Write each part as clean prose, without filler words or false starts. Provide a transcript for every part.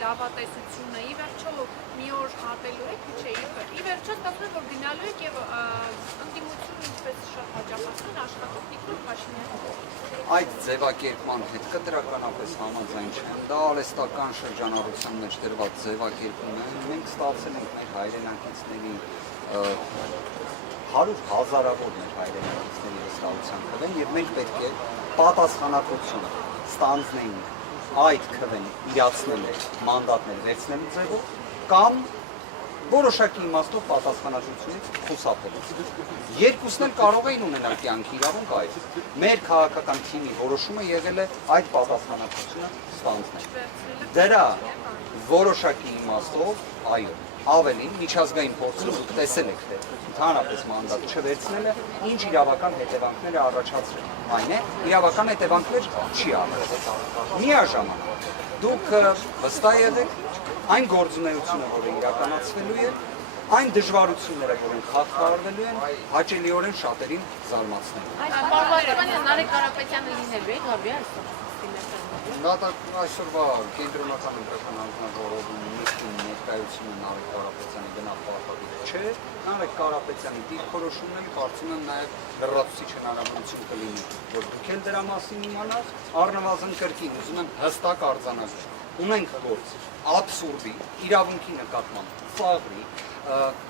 լավատեսությունը, ի վերջո մի օր հատելու եք, չէ, ի վերջո ստացվում է, որ գնալու եք եւ ընդդիմություն ինչպես շատ հաճախացան աշխատողնիկով Փաշինյանը։ Այդ ձևակերպման հետ կտրականապես համաձայն չեմ, դա արհեստական շրջանառության մեջ դրված ձևակերպում է, մենք ստացել ենք մեր հայրենակիցների 100,000-ավոր մեր հայրենակիցների վստահության քվեն եւ մենք պետք է պատասխանատվություն ստանձնենք այդ քվեն իրացնել է մանդատներ վերցնելու ձևով կամ որոշակի իմաստով պատասխանատվությունից խուսափելով։ Երկուսն էլ կարող էին ունենալ կյանքի իրավունք այդ։ Մեր քաղաքական թիմի որոշումը եղել է այդ պատասխանատվությունը ստանձնել։ Դրա որոշակի իմաստով, այո, ավելին միջազգային փորձը դուք տեսել եք, թե ընդհանրապես մանդատ չվերցնելը ինչ իրավական հետևանքներ է առաջացրել։ Այն է, իրավական հետևանքներ չի առել։ Միաժամանակ դուք վստահ եղեք այն գործունեությունը, որը իրականացվելու է, այն դժվարությունները, որոնք հաղթահարվելու են, հաճելիորեն շատերին զարմացնելու։ Պարոն Նարեկ Կարապետյանը լինելու է Գաբի այսօր։ Դա այսօրվա կենտրոնական ընտրական հանձնաժողովում նիստին ներկայությունը Նարեկ Կարապետյանի բնավ պարտադիր չէ։ Նարեկ Կարապետյանի դիրքորոշումն էլ կարծում եմ նաև լրացուցիչ հնարավորություն կլինի, որ դուք էլ դրա մասին իմանաք, առնվազն կրկին ուզում եմ հստակ արձանագրել։ Ունենք գործ աբսուրդի, իրավունքի նկատմամբ ծաղրի,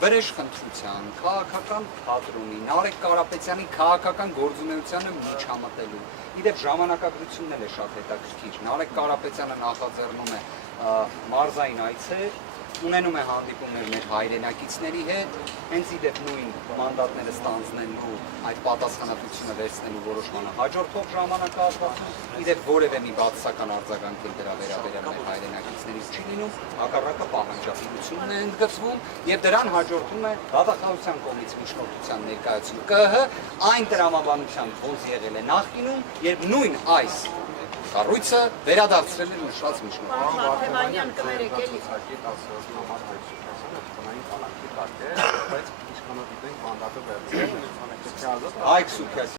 վրեժխնդրության, քաղաքական թատրոնի, Նարեկ Կարապետյանի քաղաքական գործունեությանը միջամտելու։ Իդեպ ժամանակագրությունն էլ է շատ հետաքրքիր։ Նարեկ Կարապետյանը նախաձեռնում է մարզային այցեր, ունենում է հանդիպումներ մեր հայրենակիցների հետ, հենց իդեպ նույն մանդատները ստանձնելու, այդ պատասխանատվությունը վերցնելու որոշմանը հաջորդող ժամանակահատվածում, իդեպ որևէ մի բացասական արձագանք դրա վերաբերյալ մեր հայրենակիցներից չի լինում, հակառակը պահանջատիրությունն է ընդգծվում եւ դրան հաջորդում է դատախազության կողմից միջնորդության ներկայացում ԿՀ այն տրամաբանության ոնց եղել է նախկինում, երբ նույն այս կառույցը վերադարձրել է նշված միջնորդ։ Այք Սուքյասյան